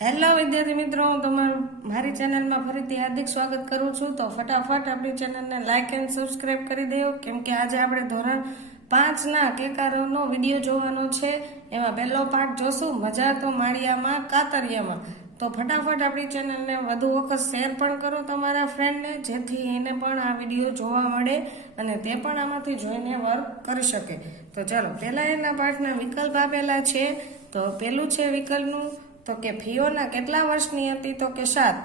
Hello વિદ્યાર્થી મિત્રો, હું તમારું મારી ચેનલમાં ફરીથી હાર્દિક સ્વાગત કરું છું। તો ફટાફટ આપણી ચેનલને લાઇક એન્ડ સબસ્ક્રાઇબ કરી દેવો, કેમ કે આજે આપણે ધોરણ 5ના કેકારોનો વિડીયો જોવાનો છે। એમાં પહેલો પાઠ જોશું, મજા તો માળિયામાં કાતરિયામાં। તો ફટાફટ આપણી ચેનલને વધુ વખત શેર પણ કરો તમારા ફ્રેન્ડને, જેથી એને પણ આ વિડીયો જોવા મળે અને તે પણ આમાંથી જોઈને વર્ક કરી શકે। તો ચાલો પહેલા એના પાઠના વિકલ્પ આપેલા છે। તો પહેલું છે વિકલ્પનું, તો કે ફિયોના કેટલા વર્ષની હતી? તો કે 7।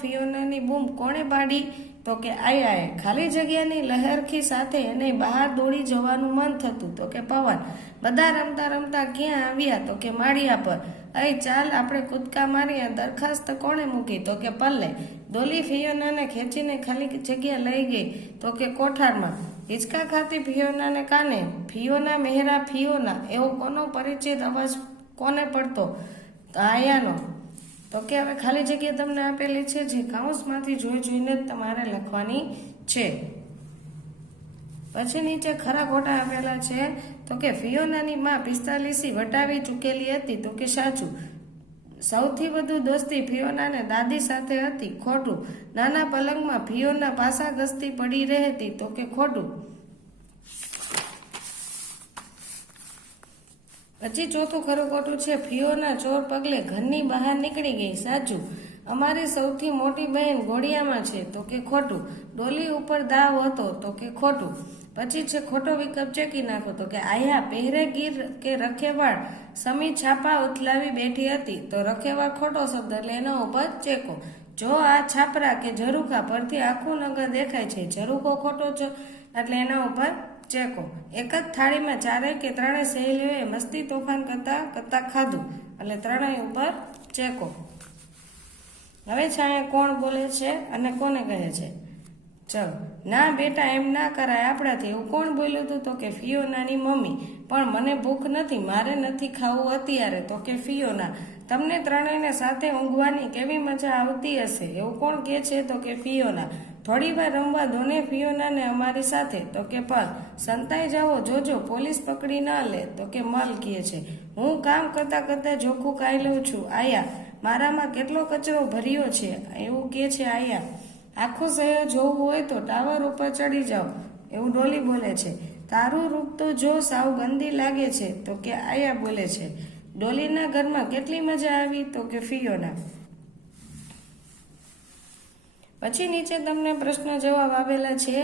ફિયોનાની બૂમ કોણે પાડી? તો કે આયાએ। ખાલી જગ્યાની લહેરખી સાથે એને બહાર દોડી જવાનું મન થતું? તો કે પવન। બધા રમતા રમતા ક્યાં આવ્યા? તો કે માળિયા પર। અહીં ચાલ આપણે કૂદકા મારીએ, દરખાસ્ત કોણે મૂકી? તો કે પલ્લે। ડોલી ફિયોનાને ખેંચીને ખાલી જગ્યા લઈ ગઈ? તો કે કોઠારમાં। હિંચકા ખાતી ફિયોનાને કાને ફિયોના મેહરા ફિયોના એવો કોનો પરિચિત અવાજ કોને પડતો? તો આયાનો। તો કે હવે ખાલી જગ્યા તમને આપેલી છે, જે કાઉન્સમાંથી જોઈને જ તમારે લખવાની છે। પછી નીચે ખરા ખોટા આપેલા છે। તો કે ફિયોનાની માં 45 વટાવી ચૂકેલી હતી? તો કે સાચું। સૌથી વધુ દોસ્તી ફિયોનાને દાદી સાથે હતી? ખોટું। નાના પલંગમાં ફિયોના પાસા ગસતી પડી રહેતી? તો કે ખોટું। પછી ચોથું ખરું ખોટું છે, ફિયોના ચોર પગલે ઘરની બહાર નીકળી ગઈ? સાચું। અમારી સૌથી મોટી બહેન ઘોડિયામાં છે? તો કે ખોટું। ડોલી ઉપર દાવ હતો? તો કે ખોટું। પછી છે ખોટો વિકલ્પ ચેકી નાખો। તો કે આયા પહેરેગીર કે રખેવાળ સમી છાપા ઉથલાવી બેઠી હતી? તો રખેવાળ ખોટો શબ્દ, એટલે એના ઉપર ચેકો। જો આ છાપરા કે ઝરૂખા પરથી આખું નગર દેખાય છે? ઝરૂખો ખોટો છે, એટલે એના ઉપર ચેકો। એક જ થાળીમાં ચારેય કે ત્રણેય સહેલીઓએ મસ્તી તોફાન કરતા ખાધું? એટલે ત્રણેય ઉપર ચેકો। હવે છાયા કોણ બોલે છે અને કોને કહે છે? ચલો, ના બેટા એમ ના કરાય આપણાથી, એવું કોણ બોલ્યું હતું? તો કે ફિયોનાની મમ્મી। પણ મને ભૂખ નથી, મારે નથી ખાવું અત્યારે? તો કે ફિયોના। તમને ત્રણેયને સાથે ઊંઘવાની કેવી મજા આવતી હશે? એવું કોણ કહે છે? તો કે ફિયોના। થોડી વાર રમવા દોને ફિયોનાને અમારી સાથે? તો કે પલ। સંતાઈ જાઓ, જોજો પોલીસ પકડી ના લે? તો કે મલ કહે છે। હું કામ કરતા કરતા જોખું ખાઈ લઉં છું? આયા। મારામાં કેટલો કચરો ભર્યો છે? એવું કહે છે આયા। આખું શહેર જોવું હોય તો ટાવર ઉપર ચડી જાઓ? એવું ડોલી બોલે છે। તારું રૂપ તો જો સાવ ગંદી લાગે છે? તો કે આયા બોલે છે। ડોલીના ઘરમાં કેટલી મજા આવી? તો કે ફિયોના। પછી નીચે તમને પ્રશ્ન જવાબ આપેલા છે।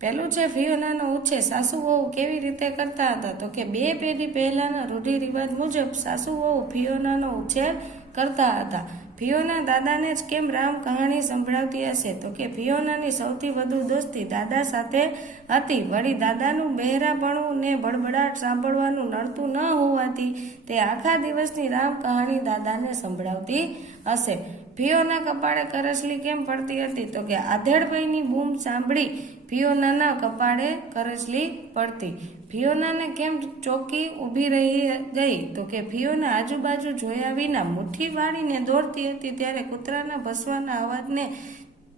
પહેલું છે ફિયોનાનો ઉછેર સાસુ વહુ કેવી રીતે કરતા હતા? તો કે 2 પેઢી પહેલાના રૂઢિરિવાજ મુજબ સાસુ વહુ ફિયોનાનો ઉછેર કરતા હતા। ફિયોના દાદાને જ કેમ રામ કહાણી સંભળાવતી હશે? તો કે ફિયોનાની સૌથી વધુ દોસ્તી દાદા સાથે હતી। વળી દાદાનું બહેરાપણું ને બડબડાટ સાંભળવાનું નડતું ન હોવાથી તે આખા દિવસની રામ કહાણી દાદાને સંભળાવતી હશે। ફિયોના કપાળે કરચલી કેમ પડતી હતી? તો કે આધેડભાઈની બૂમ સાંભળી ફિયોનાના કપાળે કરચલી પડતી। ફિયોનાને કેમ ચોકી ઊભી રહી ગઈ? તો કે ફિયોના આજુબાજુ જોયા વિના મુઠ્ઠી વાળીને દોડતી હતી, ત્યારે કૂતરાના ભસવાના અવાજને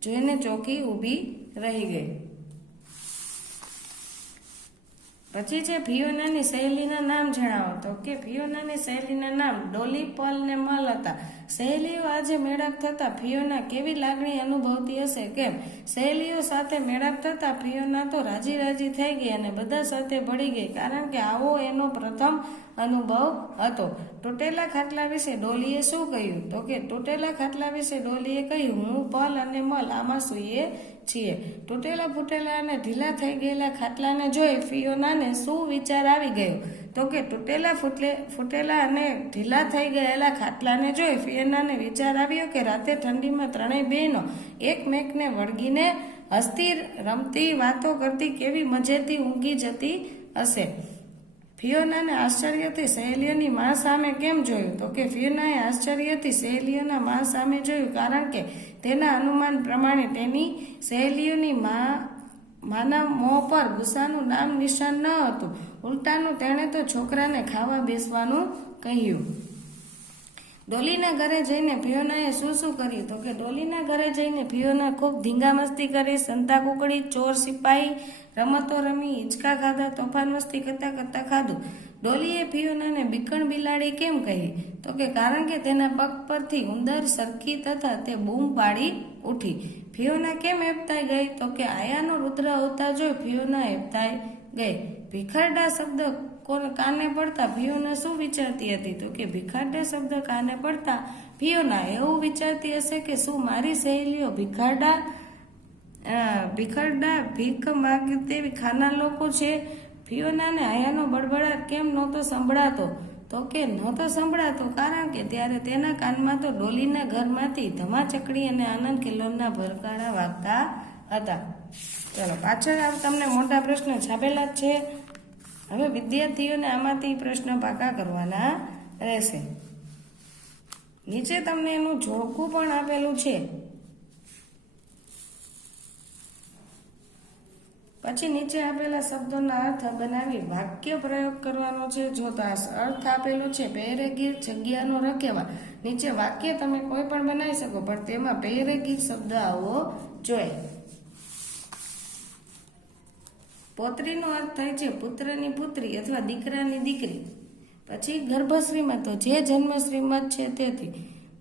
જોઈને ચોકી ઊભી રહી ગઈ। પછી છે ફિયોનાની સહેલીના નામ જણાવો। તો કે ફિયોનાની સહેલીના નામ ડોલી, પલ ને મલ હતા। સહેલીઓ આજે મેળાપ થતા ફિયોના કેવી લાગણી અનુભવતી હશે? કેમ? સહેલીઓ સાથે મેળાપ થતા ફિયોના તો રાજી રાજી થઈ ગઈ અને બધા સાથે ભળી ગઈ, કારણ કે આવો એનો પ્રથમ અનુભવ હતો। તૂટેલા ખાટલા વિશે ડોલીએ શું કહ્યું? તો કે તૂટેલા ખાટલા વિશે ડોલીએ કહ્યું, હું, પલ અને મલ આમાં સૂઈએ છીએ। તૂટેલા ફૂટેલા અને ઢીલા થઈ ગયેલા ખાટલાને જોઈ ફિયોનાને શું વિચાર આવી ગયો? તો કે તૂટેલા ફૂટેલા અને ઢીલા થઈ ગયેલા ખાટલાને જોઈ ફિયોનાને વિચાર આવ્યો કે રાતે ઠંડીમાં ત્રણેય બહેનો એકમેકને વળગીને હસતી રમતી વાતો કરતી કેવી મજેથી ઊંઘી જતી હશે। ફિયોનાને આશ્ચર્યથી સહેલીઓની માં સામે કેમ જોયું? તો કે ફિયોનાએ આશ્ચર્યથી સહેલીઓના માં સામે જોયું, કારણ કે તેના અનુમાન પ્રમાણે તેની સહેલીઓની માના મોં પર ગુસ્સાનું નામ નિશાન ન હતું। ઉલટાનું તેણે તો છોકરાને ખાવા બેસવાનું કહ્યું। ડોલીના ઘરે જઈને ફિયોનાએ શું શું કર્યું? તો કે ડોલીના ઘરે જઈને ફિયોના ખૂબ ધીંગા મસ્તી કરી, સંતા કુકડી, ચોર સિપાહી રમતો રમી, હિંચકા ખાધા, તોફાન મસ્તી કરતા કરતા ખાધું. ડોલીએ ફિયોનાને બીકણ બિલાડી કેમ કહી? તો કે કારણ કે તેના પગ પરથી ઉંદર સરકી તથા તે બૂમ પાડી ઉઠી. ફિયોના કેમ હેપતાઈ ગઈ? તો કે આયાનો રુદ્ર અવતાર જોઈ ફિયોના હેપતાઈ ગઈ. ભિખારડા શબ્દ કાને પડતા ફિયોના શું વિચારતી હતી? તો કે ભિખારડા શબ્દ કાને પડતા ફિયોના એવું વિચારતી હશે કે શું મારી સહેલીઓ ભિખારડા ભીખ માગતે ખાના લોકો છે? ફિયોનાને આયાનો બડબડાટ કેમ નહોતો સંભળાતો? તો કે નહોતો સંભળાતો કારણ કે ત્યારે તેના કાનમાં તો ડોલીના ઘરમાંથી ધમાચકડી અને આનંદ કિલ્લોના ભરકારા વાગતા હતા. ચલો પાછળ તમને મોટા પ્રશ્ન છાપેલા જ છે. હવે વિદ્યાર્થીઓને આમાંથી પ્રશ્ન પાકા કરવાના રહેશે. નીચે તમને એનું જોડકું પણ આપેલું છે. પછી નીચે આપેલા શબ્દોના અર્થ બનાવી વાક્ય પ્રયોગ કરવાનો છે. જો તો આ અર્થ આપેલો છે પહેરેગીર જગ્યાનો રખેવા. નીચે વાક્ય તમે કોઈ પણ બનાવી શકો પણ તેમાં પહેરેગીર શબ્દ આવવો જોઈએ. પૌત્રીનો અર્થ થાય છે પુત્રની પુત્રી અથવા દીકરાની દીકરી. પછી ગર્ભ શ્રીમત તો જે જન્મ શ્રીમત છે તેથી.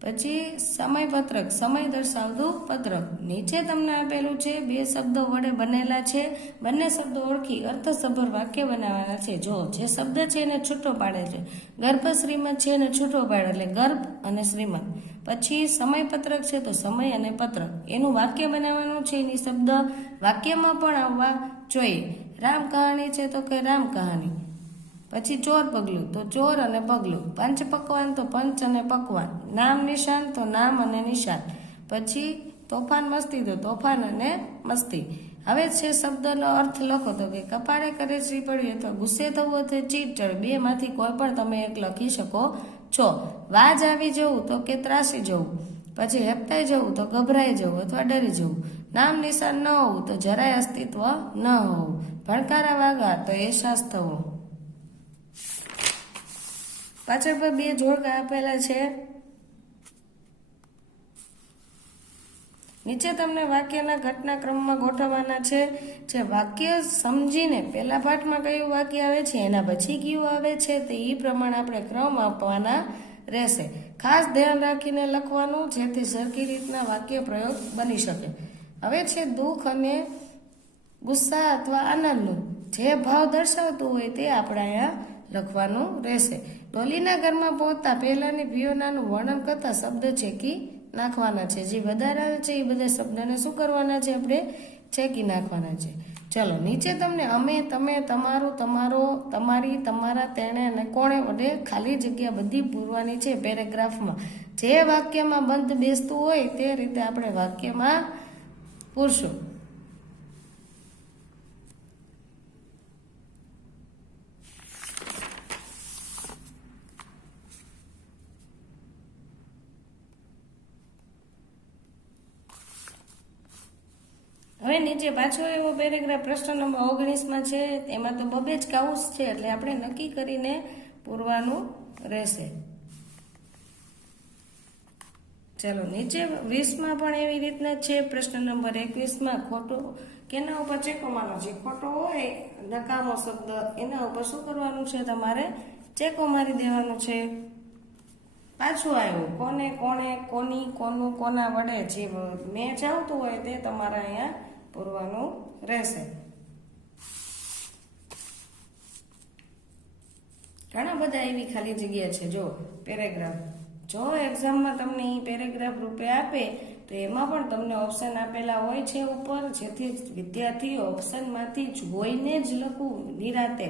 પછી સમયપત્રક સમય દર્શાવતું પત્રક. નીચે તમને આપેલું છે બે શબ્દો વડે બનેલા છે. બંને શબ્દો ઓળખી અર્થસભર વાક્ય બનાવવાના છે. જો જે શબ્દ છે એને છૂટો પાડે છે. ગર્ભ શ્રીમત છે એને છૂટો પાડે એટલે ગર્ભ અને શ્રીમત. પછી સમયપત્રક છે તો સમય અને પત્રક એનું વાક્ય બનાવવાનું છે. એની શબ્દ વાક્યમાં પણ આવવા જોઈએ. રામ કહાણી છે તો કે રામ કહાની. પછી ચોર પગલું તો ચોર અને પગલું. પંચ પકવાન તો પંચ અને પકવાન. નામ નિશાન તો નામ અને નિશાન. પછી તોફાન મસ્તી તો તોફાન અને મસ્તી. હવે છે શબ્દનો અર્થ લખો તો કે કપાળે કરચલી પડવી અથવા ગુસ્સે થવું અથવા ચીડ ચડવી. બે માંથી કોઈ પણ તમે એક લખી શકો છો. વાજ આવી જવું તો કે ત્રાસી જવું. પછી હેપતાઈ જવું તો ગભરાઈ જવું અથવા ડરી જવું. નામ નિશાન ન હોવું તો જરાય અસ્તિત્વ ન હોવું. ભણકારા વાગવા તો અહેસાસ થવો. પાછળ પર બે જોડકા આપેલા છે. નીચે તમને વાક્યના ઘટનાક્રમમાં ગોઠવવાના છે. જે વાક્ય સમજીને પહેલા પાઠમાં કયું વાક્ય આવે છે એના પછી કયું આવે છે તે એ પ્રમાણે આપણે ક્રમ આપવાના રહેશે. ખાસ ધ્યાન રાખીને લખવાનું જેથી સરખી રીતના વાક્ય પ્રયોગ બની શકે. હવે છે દુઃખ અને ગુસ્સા અથવા આનંદનું જે ભાવ દર્શાવતું હોય તે આપણે અહીંયા લખવાનું રહેશે. ડોલીના ઘરમાં પહોંચતા પહેલાની ફિયોનાનું વર્ણન કરતા શબ્દ ચેકી નાખવાના છે. જે વધારાના છે એ બધા શબ્દને શું કરવાના છે આપણે ચેકી નાખવાના છે. ચલો નીચે તમને અમે તમે તમારું તમારો તમારી તમારા તેણે અને કોણે વડે ખાલી જગ્યા બધી પૂરવાની છે પેરેગ્રાફમાં. જે વાક્યમાં બંધ બેસતું હોય તે રીતે આપણે વાક્યમાં પૂરશું. હવે નીચે પાછો એવો પેરેગ્રાફ પ્રશ્ન નંબર 19માં છે. એમાં તો બબે જ કાઉસ છે એટલે આપણે નક્કી કરીને પૂરવાનું રહેશે. ચલો નીચે 20માં પણ એવી રીતના છે. પ્રશ્ન નંબર 21માં ખોટો કેના ઉપર ચેકો મારવાનો છે? ખોટો હોય નકામો શબ્દ એના ઉપર શું કરવાનું છે? તમારે ચેકો મારી દેવાનું છે. પાછું આવ્યું કોને કોણે કોની કોનું કોના વડે જે મેચ આવતું હોય તે તમારે અહીંયા પૂરવાનું રહેશે. ઘણા બધા એવી ખાલી જગ્યા છે. જો પેરેગ્રાફ જો એક્ઝામમાં તમને એ પેરેગ્રાફ રૂપે આપે તો એમાં પણ તમને ઓપ્શન આપેલા હોય છે ઉપર, જેથી વિદ્યાર્થીઓ ઓપ્શનમાંથી જોઈને જ લખવું નિરાતે.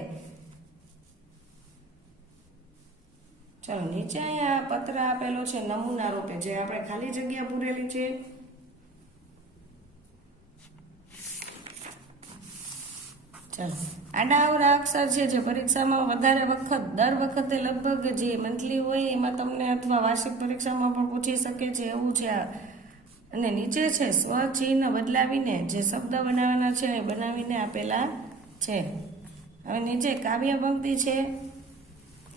ચલો નીચે અહીંયા પત્ર આપેલો છે નમૂના રૂપે જે આપણે ખાલી જગ્યા પૂરેલી છે. ચાલો આડાઅવળા અક્ષર છે જે પરીક્ષામાં વધારે વખત દર વખતે લગભગ જે મંથલી હોય એમાં તમને અથવા વાર્ષિક પરીક્ષામાં પણ પૂછી શકે છે એવું છે. અને નીચે છે સ્વચિહ્ન બદલાવીને જે શબ્દ બનાવવાના છે એ બનાવીને આપેલા છે. હવે નીચે કાવ્ય પંક્તિ છે.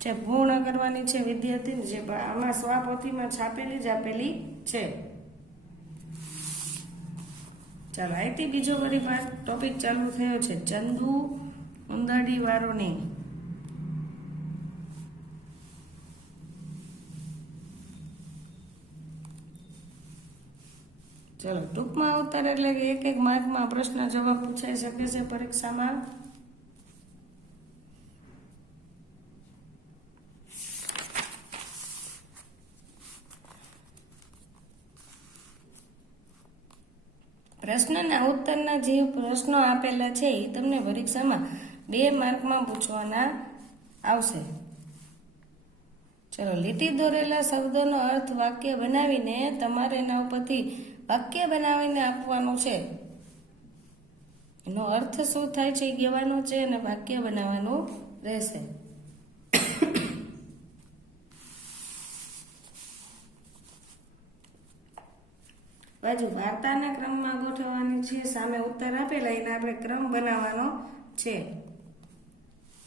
જે પૂર્ણ કરવાની છે વિદ્યાર્થીને, જે આમાં સ્વાપોથીમાં છાપેલી જ આપેલી છે. ચાલો અહીંથી બીજો વળી ટોપિક ચાલુ થયો છે ચંદુ ઉંદરડી વાળોની. ચલો ટૂંકમાં ઉત્તર એટલે કે એક માર્કમાં પ્રશ્ન જવાબ પૂછાઈ શકે છે પરીક્ષામાં. પ્રશ્નના ઉત્તરના જે પ્રશ્નો આપેલા છે એ તમને પરીક્ષામાં 2 માર્કમાં પૂછવાના આવશે. ચલો લીટી દોરેલા શબ્દોનો અર્થ વાક્ય બનાવીને તમારે એના ઉપરથી વાક્ય બનાવીને આપવાનું છે. એનો અર્થ શું થાય છે એ કહેવાનો છે અને વાક્ય બનાવવાનું રહેશે. બાજુ વાર્તાના ક્રમમાં ગોઠવવાની છે. સામે ઉત્તર આપેલા એને આપણે ક્રમ બનાવવાનો છે.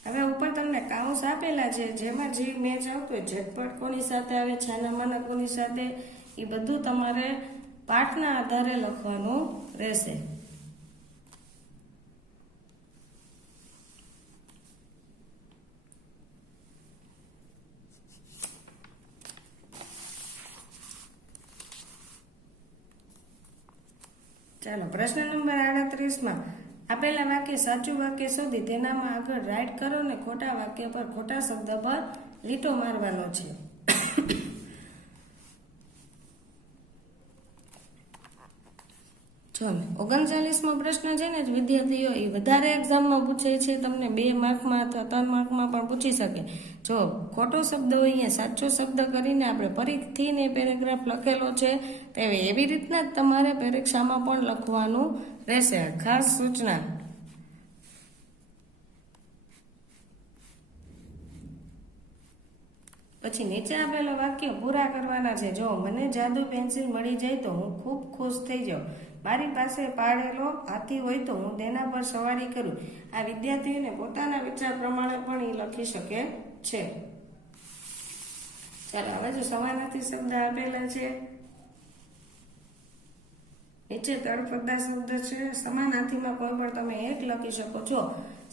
હવે ઉપર તમને કાઉન્સ આપેલા છે, જેમાં જે મેચ આવતો હોય, ઝટપટ કોની સાથે આવે, છાનામાના કોની સાથે, એ બધું તમારે પાઠના આધારે લખવાનું રહેશે. ચાલો પ્રશ્ન નંબર 38માં આપેલા વાક્ય સાચું વાક્ય શોધી તેનામાં આગળ રાઈટ કરો ને ખોટા વાક્ય પર ખોટા શબ્દ પર લીટો મારવાનો છે. જો 39મો પ્રશ્ન છે ને વિદ્યાર્થીઓ એ વધારે એક્ઝામમાં પૂછે છે, તમને 2 માર્કમાં અથવા 3 માર્કમાં પણ પૂછી શકે. જો ખોટો શબ્દ હોય અહીંયા સાચો શબ્દ કરીને આપણે ફરીથી ને પેરેગ્રાફ લખેલો છે તેવી એવી રીતના જ તમારે પરીક્ષામાં પણ લખવાનું રહેશે. ખાસ સૂચના. પછી નીચે આપેલો વાક્ય પૂરા કરવાના છે. જો મને જાદુ પેન્સિલ મળી જાય તો હું ખૂબ ખુશ થઈ જાઉં. મારી પાસે પાળેલો હાથી હોય તો હું તેના પર સવારી કરું. આ વિદ્યાર્થીઓને પોતાના વિચાર પ્રમાણે પણ એ લખી શકે છે. ચાલો હવે જો સમાનાર્થી શબ્દ આપેલા છે, નીચે તળપદા શબ્દ છે. સમાનાર્થીમાં કોઈ પણ તમે એક લખી શકો છો.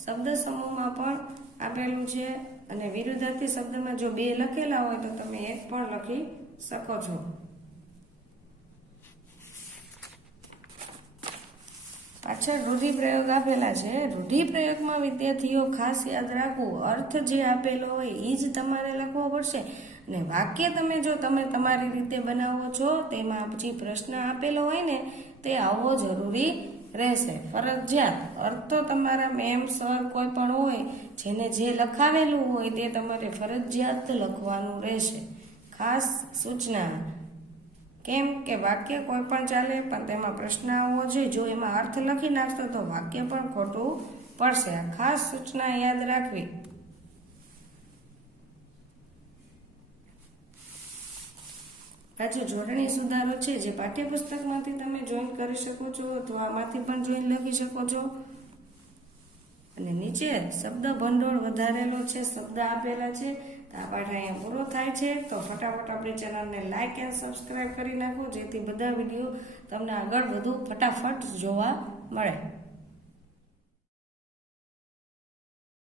શબ્દ સમૂહમાં પણ આપેલું છે અને વિરુદ્ધાર્થી શબ્દમાં જો 2 લખેલા હોય તો તમે એક પણ લખી શકો છો. પાછળ રૂઢિપ્રયોગ આપેલા છે. રૂઢિપ્રયોગમાં વિદ્યાર્થીઓ ખાસ યાદ રાખવું, અર્થ જે આપેલો હોય એ જ તમારે લખવો પડશે. અને વાક્ય જો તમે તમારી રીતે બનાવો છો તેમાં જે પ્રશ્ન આપેલો હોય ને તે આવવો જરૂરી રહેશે, ફરજિયાત. અર્થ તો તમારા મેમ સર કોઈ પણ હોય જેને જે લખાવેલું હોય તે તમારે ફરજિયાત લખવાનું રહેશે. ખાસ સૂચના. કેમ કે વાક્ય કોઈ પણ ચાલે પણ તેમાં પ્રશ્ન આવવો જોઈએ. જો એમાં અર્થ લખી નાખશો તો વાક્ય પણ ખોટું પડશે. આ ખાસ સૂચના યાદ રાખવી. પાછું જોડણી સુધારો છે જે પાઠ્યપુસ્તકમાંથી તમે જોઈન કરી શકો છો અથવા આમાંથી પણ જોઈન લખી શકો છો. અને નીચે શબ્દ ભંડોળ વધારેલો છે, શબ્દ આપેલા છે. આ પાઠ અહીંયા પૂરો થાય છે. તો ફટાફટ આપણી ચેનલને લાઇક એન્ડ સબસ્ક્રાઇબ કરી નાખો જેથી બધા વિડીયો તમને આગળ વધુ ફટાફટ જોવા મળે.